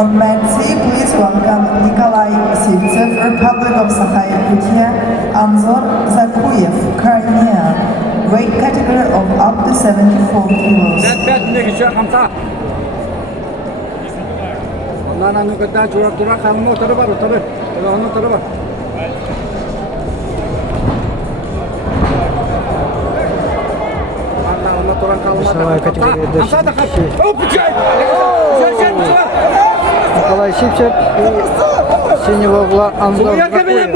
On mat C, please welcome Nikolai Sivtsev, Republic of Sakha-Yakutia, Anzor Zakuyev, Crimea, weight category of up to 74 kilos. Весовая категория до 70. Николай Сивчев и синего угла Анзор Закуев.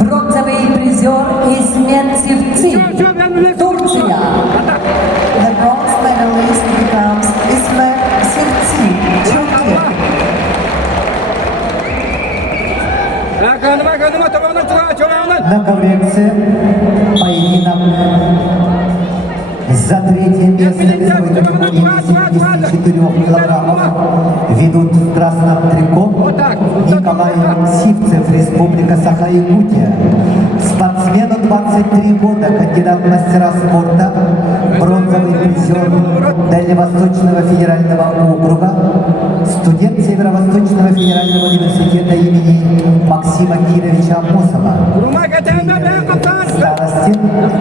Бронзовый призер Исмет Сивци, Турция. The bronze medalist becomes Ismet Sivtsi, Turkey. На коврексе поединок за третье место весовой категории 74 килограммов ведут в красном трико Николай Сивцев, Республика Саха-Якутия. Спортсмену 23 года, кандидат в мастера спорта, бронзовый призер Дальневосточного федерального округа, студент Северо-Восточного федерального университета имени Максима Кировича Амосова. Старости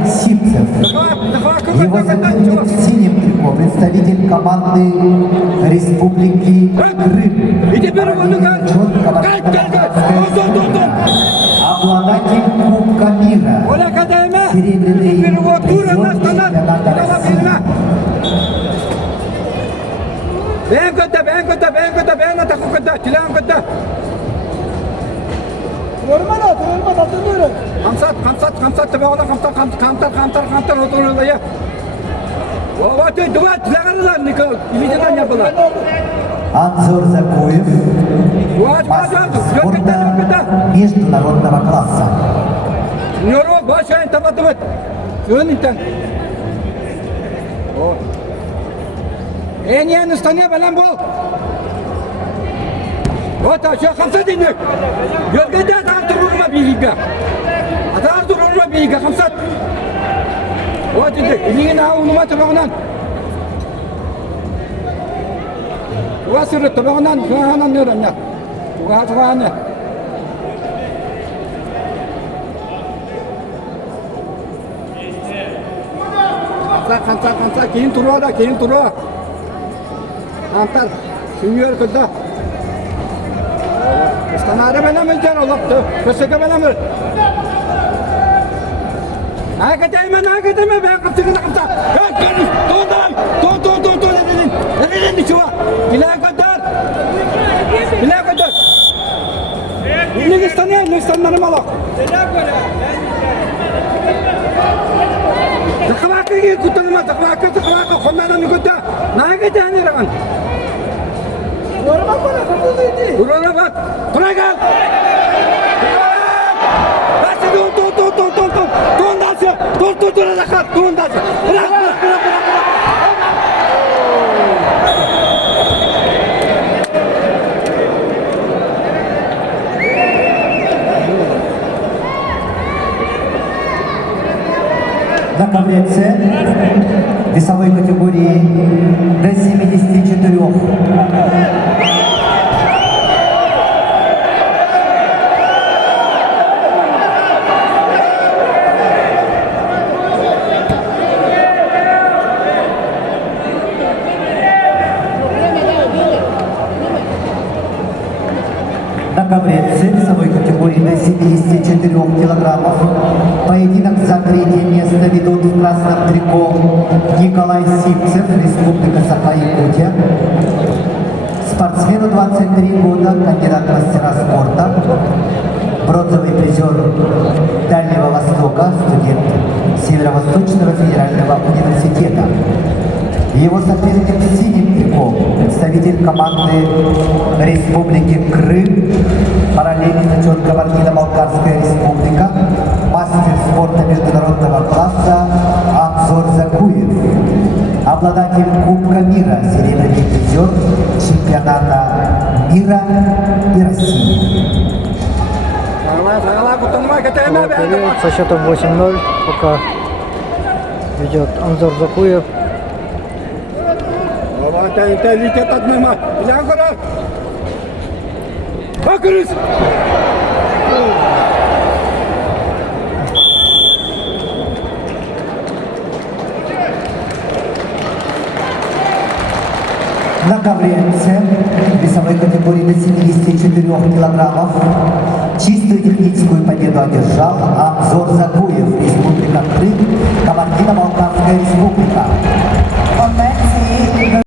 Сивцев. Его соперник в синем трико, представитель команды Республики Крым. Обладатель Кубка мира. Серебряный призер чемпионата России. Анзор Закуев, мастер спорта международного класса. Вот, а что, 50 денег? Йоргада Артурурма Бирига. Артурурма Бирига, 50. Вот, иди на уму табагнан. У вас это табагнан, гана не рамя. Угадване. Канца, кейін тура. Антар, сеньор куда? Станара бенамел жан олапты. Көсөкө бенамел. Агатайма, бен каптыгына капта. Тон. Элин чуа. Билакадар. Нигистаннан мала. Таквакки кутулма, таквакки хоннана никута. Нагатани раган. Durana bak. Kuragel. Bası dur. Don dansı. Dur rahat. Don dansı. Bırak. На коврексе весовой категории до 74. На коврексе весовой категории до 74 килограммов поединок за третье место ведут в красном трико Николай Сивцев, Республика Саха-Якутия. Спортсмену 23 года, кандидат в мастера спорта, бронзовый призер Дальнего Востока, студент Северо-Восточного федерального университета. Его соперник в синем трико, представитель команды Республики Крым, параллельный зачет Кабардино-Балкарская республика, мастер спорта международного класса Анзор Закуев, обладатель Кубка мира, серебряный призер чемпионата мира и России. Период со счетом 8-0. Пока ведет Анзор Закуев. Летит от мимо. Bakırız. На ковренце весовой категории до 74 килограммов чистую техническую победу одержал Анзор Закуев, Республика Крым, Кабардино-Балкарская республика. On that day,